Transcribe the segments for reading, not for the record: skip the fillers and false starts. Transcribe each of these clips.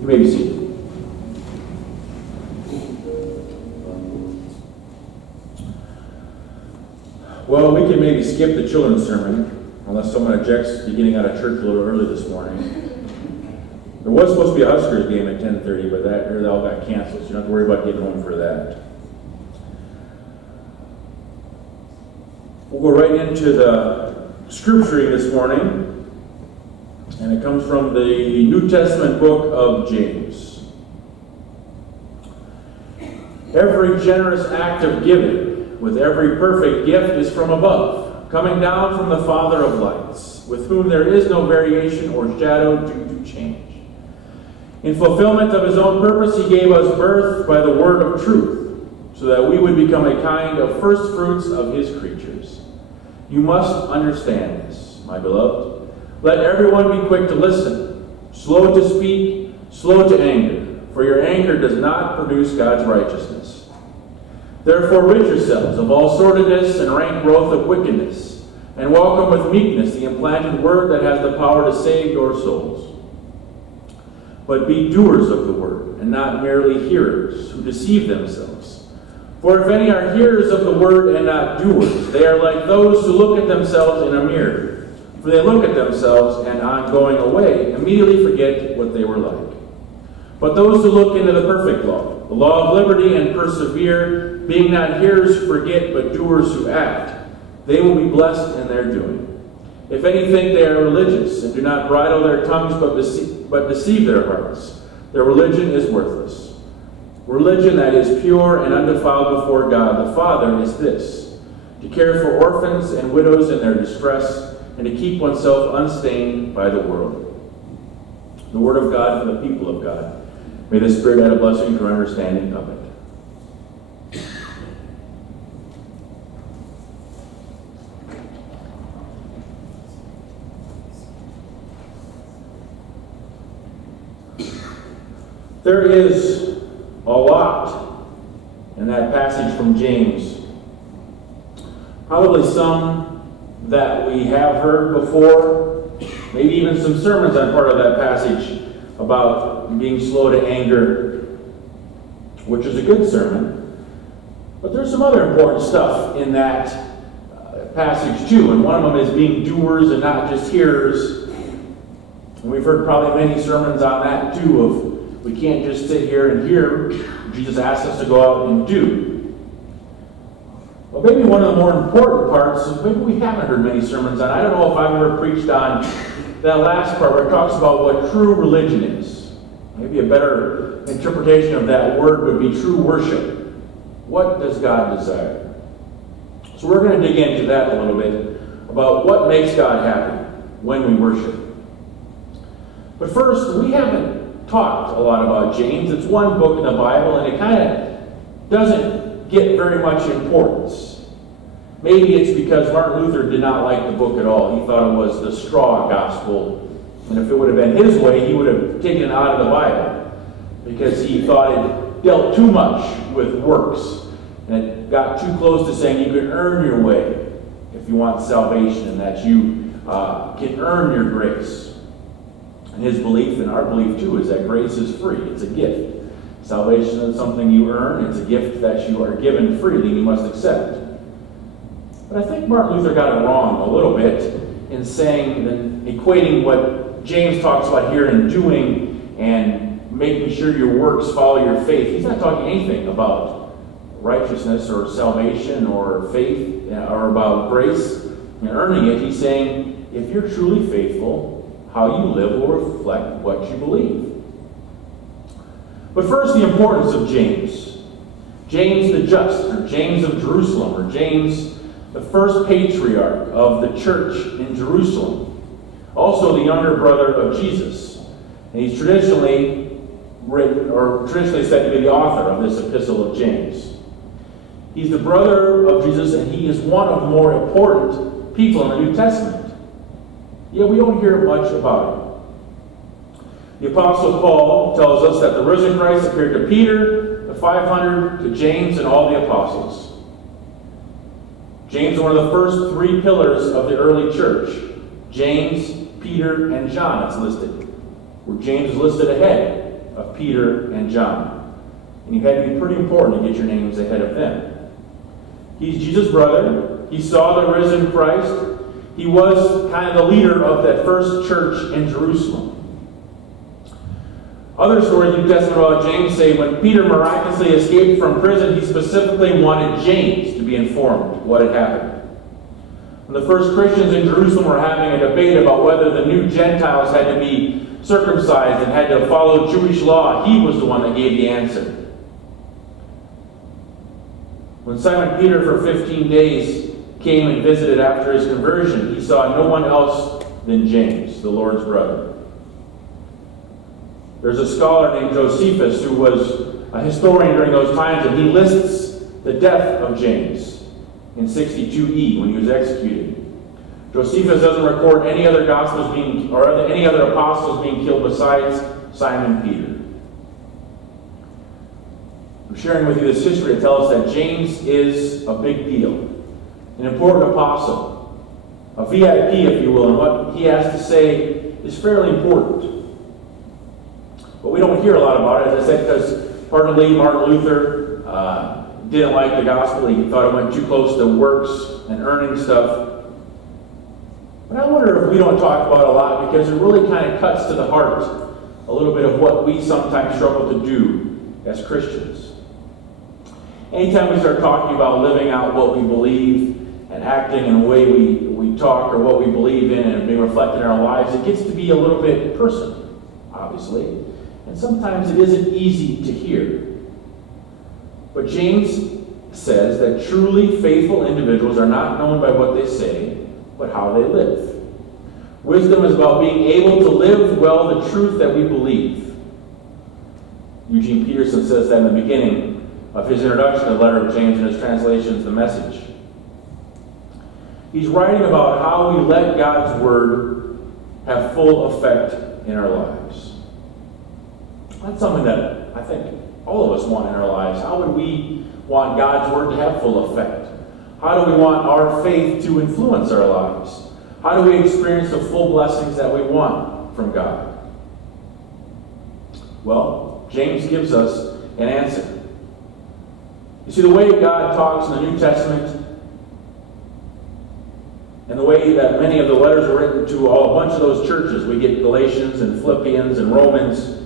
You may be seated. Well, we can maybe skip the children's sermon, unless someone objects to getting out of church a little early this morning. There was supposed to be a Huskers game at 10:30, but that all got canceled, so you don't have to worry about getting home for that. We'll go right into the scripture reading this morning, and it comes from the New Testament book of James. Every generous act of giving, with every perfect gift, is from above, coming down from the Father of lights, with whom there is no variation or shadow due to change. In fulfillment of his own purpose, he gave us birth by the word of truth, so that we would become a kind of first fruits of his creatures. You must understand this, my beloved. Let everyone be quick to listen, slow to speak, slow to anger, for your anger does not produce God's righteousness. Therefore rid yourselves of all sordidness and rank growth of wickedness, and welcome with meekness the implanted word that has the power to save your souls. But be doers of the word, and not merely hearers, who deceive themselves. For if any are hearers of the word and not doers, they are like those who look at themselves in a mirror. For they look at themselves, and on going away, immediately forget what they were like. But those who look into the perfect law, the law of liberty, and persevere, being not hearers who forget, but doers who act, they will be blessed in their doing. If any think they are religious, and do not bridle their tongues, but deceive their hearts, their religion is worthless. Religion that is pure and undefiled before God the Father is this: to care for orphans and widows in their distress, and to keep oneself unstained by the world. The word of God for the people of God. May the Spirit add a blessing to our understanding of it. There is a lot in that passage from James. Probably some that we have heard before, maybe even some sermons on part of that passage about being slow to anger, which is a good sermon. But there's some other important stuff in that passage too, and one of them is being doers and not just hearers. And we've heard probably many sermons on that too, of we can't just sit here and hear. Jesus asks us to go out and do. Well, maybe one of the more important parts, maybe we haven't heard many sermons on. I don't know if I've ever preached on that last part where it talks about what true religion is. Maybe a better interpretation of that word would be true worship. What does God desire? So we're going to dig into that a little bit, about what makes God happy when we worship. But first, we haven't talked a lot about James. It's one book in the Bible, and it kind of doesn't get very much importance. Maybe it's because Martin Luther did not like the book at all. He thought it was the straw gospel, and if it would have been his way, he would have taken it out of the Bible, because he thought it dealt too much with works, and it got too close to saying you can earn your way if you want salvation, and that you can earn your grace. And his belief, and our belief too, is that grace is free. It's a gift. Salvation is something you earn. It's a gift that you are given freely and you must accept. But I think Martin Luther got it wrong a little bit in saying, and equating what James talks about here in doing and making sure your works follow your faith. He's not talking anything about righteousness or salvation or faith or about grace and earning it. He's saying, if you're truly faithful, how you live will reflect what you believe. But first, the importance of James. James the Just, or James of Jerusalem, or James, the first patriarch of the church in Jerusalem. Also the younger brother of Jesus. And he's traditionally written, or traditionally said to be the author of this epistle of James. He's the brother of Jesus, and he is one of the more important people in the New Testament. Yet we don't hear much about him. The Apostle Paul tells us that the risen Christ appeared to Peter, the 500, to James, and all the apostles. James is one of the first three pillars of the early church. James, Peter, and John, it's listed. Where James is listed ahead of Peter and John. And you had to be pretty important to get your names ahead of them. He's Jesus' brother. He saw the risen Christ. He was kind of the leader of that first church in Jerusalem. Other stories in the New Testament about James say when Peter miraculously escaped from prison, he specifically wanted James to be informed what had happened. When the first Christians in Jerusalem were having a debate about whether the new Gentiles had to be circumcised and had to follow Jewish law, he was the one that gave the answer. When Simon Peter for 15 days came and visited after his conversion, he saw no one else than James, the Lord's brother. There's a scholar named Josephus who was a historian during those times, and he lists the death of James in 62 when he was executed. Josephus doesn't record any other gospels being, or any other apostles being killed besides Simon Peter. I'm sharing with you this history to tell us that James is a big deal, an important apostle, a VIP, if you will, and what he has to say is fairly important. But we don't hear a lot about it, as I said, because partly Martin Luther didn't like the gospel. He thought it went too close to works and earning stuff. But I wonder if we don't talk about it a lot because it really kind of cuts to the heart a little bit of what we sometimes struggle to do as Christians. Anytime we start talking about living out what we believe and acting in the way we talk or what we believe in and being reflected in our lives, it gets to be a little bit personal, obviously. And sometimes it isn't easy to hear. But James says that truly faithful individuals are not known by what they say, but how they live. Wisdom is about being able to live well the truth that we believe. Eugene Peterson says that in the beginning of his introduction to the letter of James in his translation of The Message. He's writing about how we let God's Word have full effect in our lives. That's something that I think all of us want in our lives. How would we want God's Word to have full effect? How do we want our faith to influence our lives? How do we experience the full blessings that we want from God? Well, James gives us an answer. You see, the way God talks in the New Testament and the way that many of the letters are written to a bunch of those churches, we get Galatians and Philippians and Romans.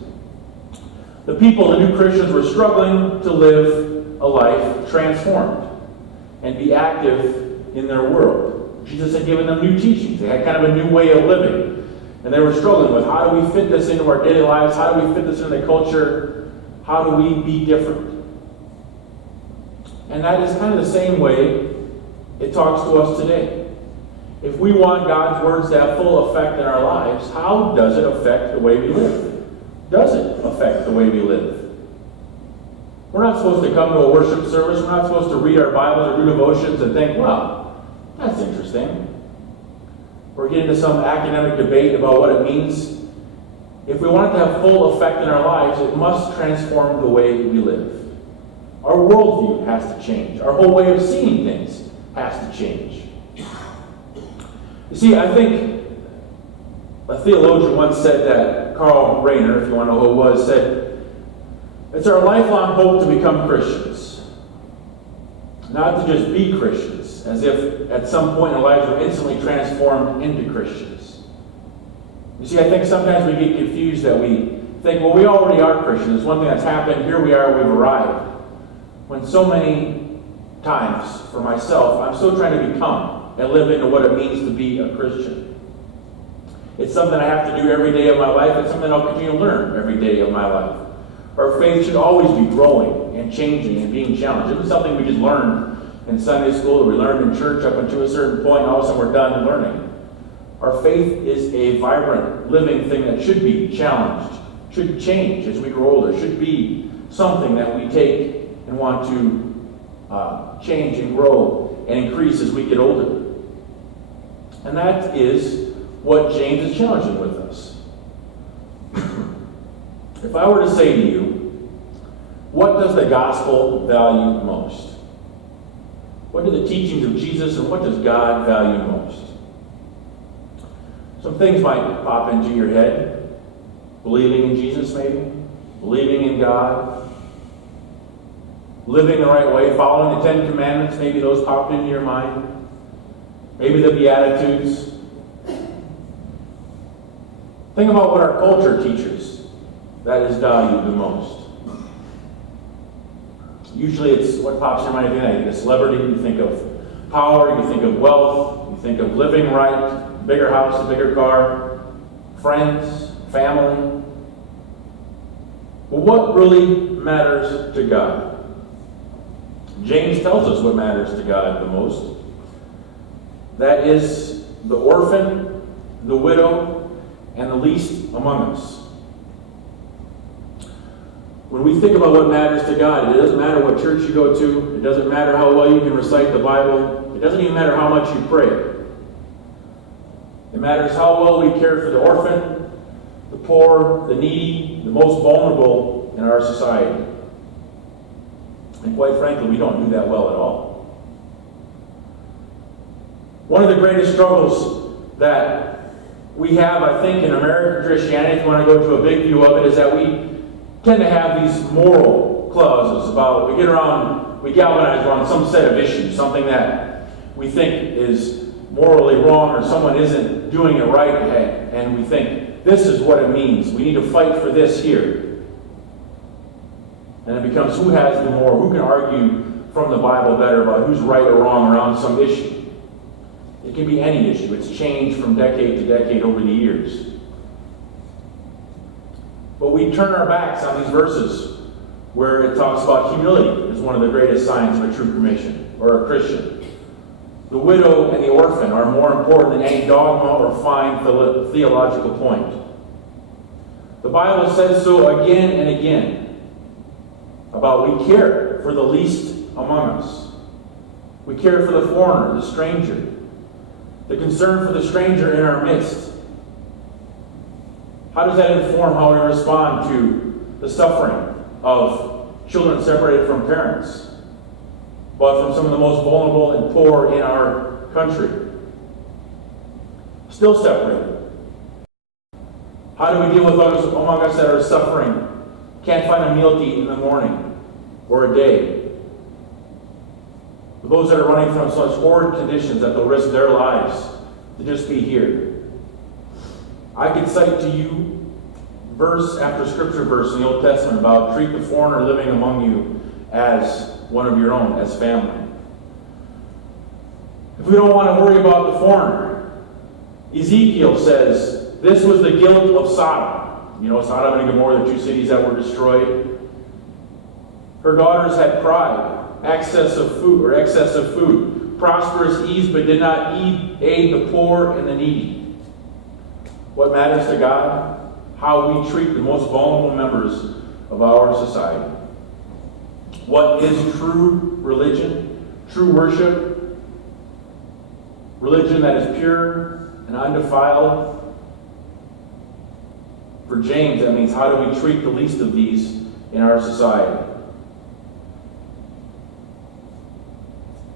The people, the new Christians, were struggling to live a life transformed and be active in their world. Jesus had given them new teachings. They had kind of a new way of living. And they were struggling with how do we fit this into our daily lives? How do we fit this into the culture? How do we be different? And that is kind of the same way it talks to us today. If we want God's words to have full effect in our lives, how does it affect the way we live? Does it affect the way we live? We're not supposed to come to a worship service. We're not supposed to read our Bibles or do devotions and think, well, that's interesting. Or get into some academic debate about what it means. If we want it to have full effect in our lives, it must transform the way we live. Our worldview has to change. Our whole way of seeing things has to change. You see, I think a theologian once said that, Karl Rahner, if you want to know who it was, said, it's our lifelong hope to become Christians. Not to just be Christians, as if at some point in our lives we're instantly transformed into Christians. You see, I think sometimes we get confused that we think, well, we already are Christians. One thing that's happened, here we are, we've arrived. When so many times, for myself, I'm still trying to become and live into what it means to be a Christian. It's something I have to do every day of my life. It's something I'll continue to learn every day of my life. Our faith should always be growing and changing and being challenged. It isn't something we just learned in Sunday school or we learned in church up until a certain point and all of a sudden we're done learning. Our faith is a vibrant, living thing that should be challenged, should change as we grow older, should be something that we take and want to change and grow and increase as we get older. And that is what James is challenging with us. If I were to say to you, what does the gospel value most? What do the teachings of Jesus and what does God value most? Some things might pop into your head. Believing in Jesus, maybe. believing in God, living the right way, following the Ten Commandments. Maybe those popped into your mind. Maybe the Beatitudes. Think about what our culture teaches that is valued the most. Usually it's what pops in your mind. You think of celebrity, you think of power, you think of wealth, you think of living right, bigger house, a bigger car, friends, family. Well, what really matters to God? James tells us what matters to God the most. That is the orphan, the widow, and the least among us. When we think about what matters to God, it doesn't matter what church you go to. It doesn't matter how well you can recite the Bible. It doesn't even matter how much you pray. It matters how well we care for the orphan, the poor, the needy, the most vulnerable in our society. And quite frankly, we don't do that well at all. One of the greatest struggles that we have, I think, in American Christianity, if you want to go to a big view of it, is that we tend to have these moral clauses about, we galvanize around some set of issues, something that we think is morally wrong or someone isn't doing it right, and we think, this is what it means. We need to fight for this here. And it becomes who has the moral, who can argue from the Bible better about who's right or wrong around some issue. It can be any issue. It's changed from decade to decade over the years. But we turn our backs on these verses where it talks about humility as one of the greatest signs of a true Christian or a Christian. The widow and the orphan are more important than any dogma or fine theological point. The Bible says so again and again about we care for the least among us. We care for the foreigner, the stranger. The concern for the stranger in our midst. How does that inform how we respond to the suffering of children separated from parents, but from some of the most vulnerable and poor in our country? Still separated. How do we deal with those among us that are suffering, can't find a meal to eat in the morning or a day? Those that are running from such horrid conditions that they'll risk their lives to just be here. I could cite to you verse after scripture verse in the Old Testament about treat the foreigner living among you as one of your own, as family. If we don't want to worry about the foreigner, Ezekiel says this was the guilt of Sodom. You know, Sodom and Gomorrah, the two cities that were destroyed. Her daughters had pride, excess of food, prosperous ease, but did not aid the poor and the needy. What matters to God? How we treat the most vulnerable members of our society. What is true religion? True worship? Religion that is pure and undefiled? For James, that means how do we treat the least of these in our society?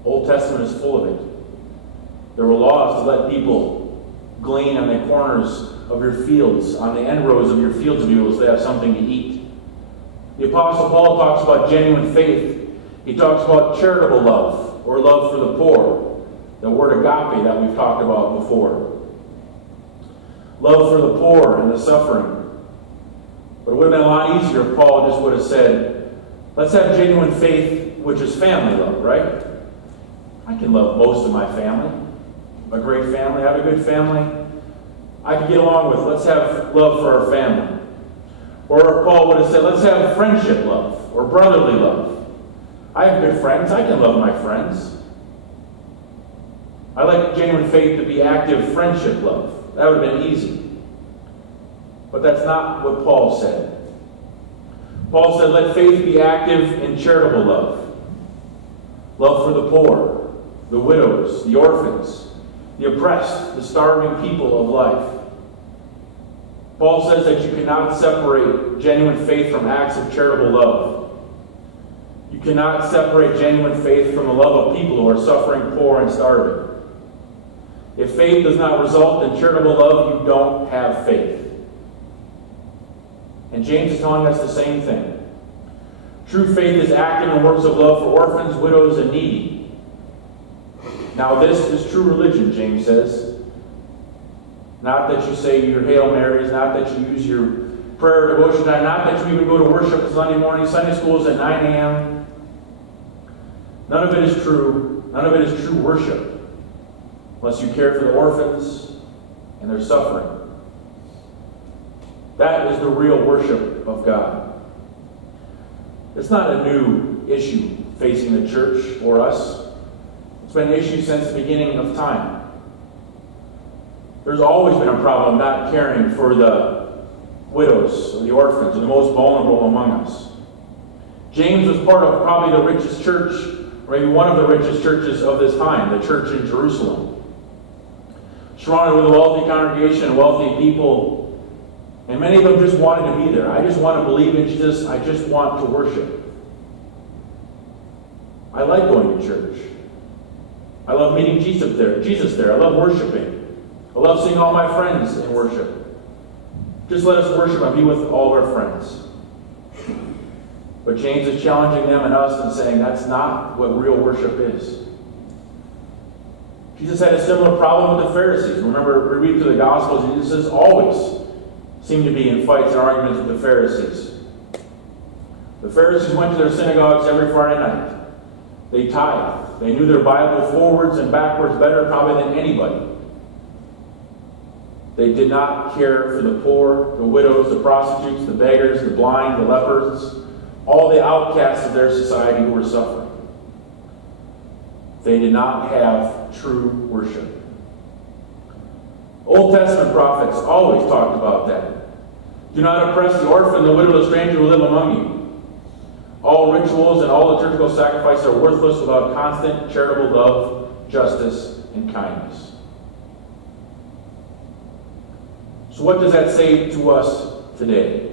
Old Testament is full of it. There were laws to let people glean on the corners of your fields, on the end rows of your fields mules, so they have something to eat. The Apostle Paul talks about genuine faith. He talks about charitable love, or love for the poor. The word agape that we've talked about before. Love for the poor and the suffering. But it would have been a lot easier if Paul just would have said, let's have genuine faith, which is family love, right? I can love most of my family. A great family, I have a good family. I can get along with, let's have love for our family. Or if Paul would have said, let's have friendship love, or brotherly love. I have good friends, I can love my friends. I like genuine faith to be active friendship love. That would have been easy. But that's not what Paul said. Paul said, let faith be active in charitable love. Love for the poor, the widows, the orphans, the oppressed, the starving people of life. Paul says that you cannot separate genuine faith from acts of charitable love. You cannot separate genuine faith from the love of people who are suffering, poor, and starving. If faith does not result in charitable love, you don't have faith. And James is telling us the same thing. True faith is active in works of love for orphans, widows, and needy. Now this is true religion, James says. Not that you say your Hail Marys, not that you use your prayer devotion time, not that you even go to worship Sunday morning. Sunday school is at 9 a.m. None of it is true. None of it is true worship unless you care for the orphans and their suffering. That is the real worship of God. It's not a new issue facing the church or us. It's been an issue since the beginning of time. There's always been a problem not caring for the widows or the orphans or the most vulnerable among us. James was part of probably the richest church, or maybe one of the richest churches of this time, the church in Jerusalem. Surrounded with a wealthy congregation, wealthy people, and many of them just wanted to be there. I just want to believe in Jesus. I just want to worship. I like going to church. I love meeting Jesus there. I love worshiping. I love seeing all my friends in worship. Just let us worship and be with all our friends. But James is challenging them and us and saying that's not what real worship is. Jesus had a similar problem with the Pharisees. Remember, we read through the Gospels, Jesus always seemed to be in fights and arguments with the Pharisees. The Pharisees went to their synagogues every Friday night. They tithed. They knew their Bible forwards and backwards better probably than anybody. They did not care for the poor, the widows, the prostitutes, the beggars, the blind, the lepers, all the outcasts of their society who were suffering. They did not have true worship. Old Testament prophets always talked about that. Do not oppress the orphan, the widow, the stranger who live among you. All rituals and all liturgical sacrifices are worthless without constant charitable love, justice, and kindness. So what does that say to us today?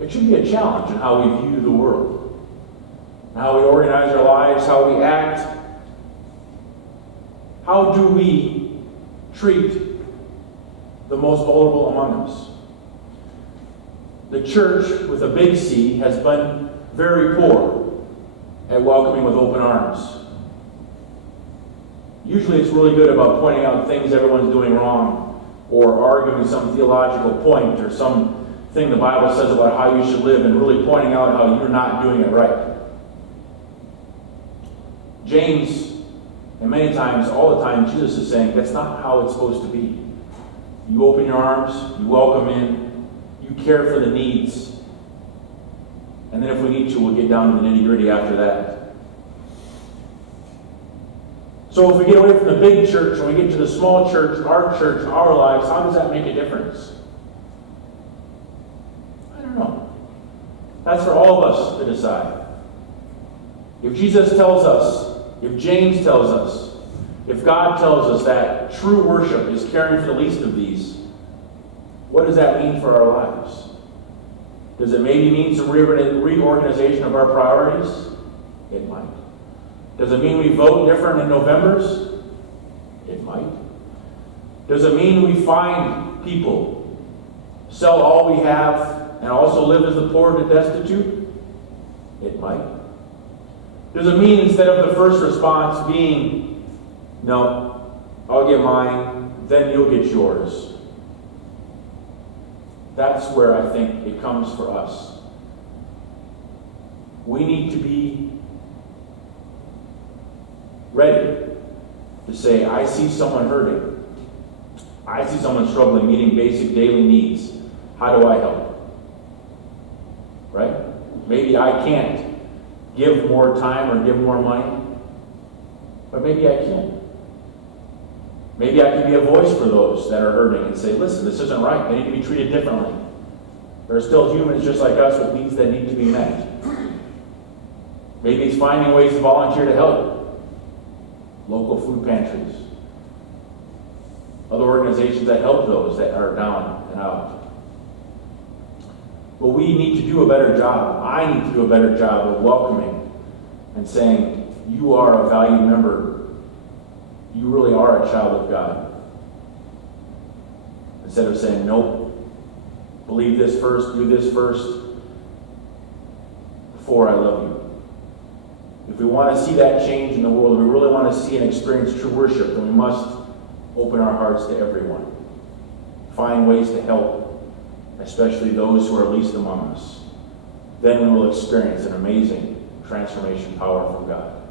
It should be a challenge in how we view the world, how we organize our lives, how we act. How do we treat the most vulnerable among us? The church, with a big C, has been very poor at welcoming with open arms. Usually it's really good about pointing out things everyone's doing wrong, or arguing some theological point or something the Bible says about how you should live and really pointing out how you're not doing it right. James, and many times, all the time, Jesus is saying that's not how it's supposed to be. You open your arms, you welcome in, you care for the needs, and then if we need to, we'll get down to the nitty-gritty after that. So if we get away from the big church and we get to the small church, our lives, how does that make a difference? I don't know. That's for all of us to decide. If Jesus tells us, if James tells us, if God tells us that true worship is caring for the least of these, what does that mean for our lives? Does it maybe mean some reorganization of our priorities? It might. Does it mean we vote different in Novembers? It might. Does it mean we find people, sell all we have, and also live as the poor and the destitute? It might. Does it mean instead of the first response being, no, I'll get mine, then you'll get yours? That's where I think it comes for us. We need to be ready to say, I see someone hurting. I see someone struggling, meeting basic daily needs. How do I help? Right? Maybe I can't give more time or give more money, but maybe I can. Maybe I can be a voice for those that are hurting and say, listen, this isn't right. They need to be treated differently. There are still humans just like us with needs that need to be met. Maybe it's finding ways to volunteer to help. Local food pantries. Other organizations that help those that are down and out. But we need to do a better job. I need to do a better job of welcoming and saying, you are a valued member. You really are a child of God. Instead of saying, nope, believe this first, do this first, before I love you. If we want to see that change in the world, if we really want to see and experience true worship, then we must open our hearts to everyone. Find ways to help, especially those who are least among us. Then we will experience an amazing transformation power from God.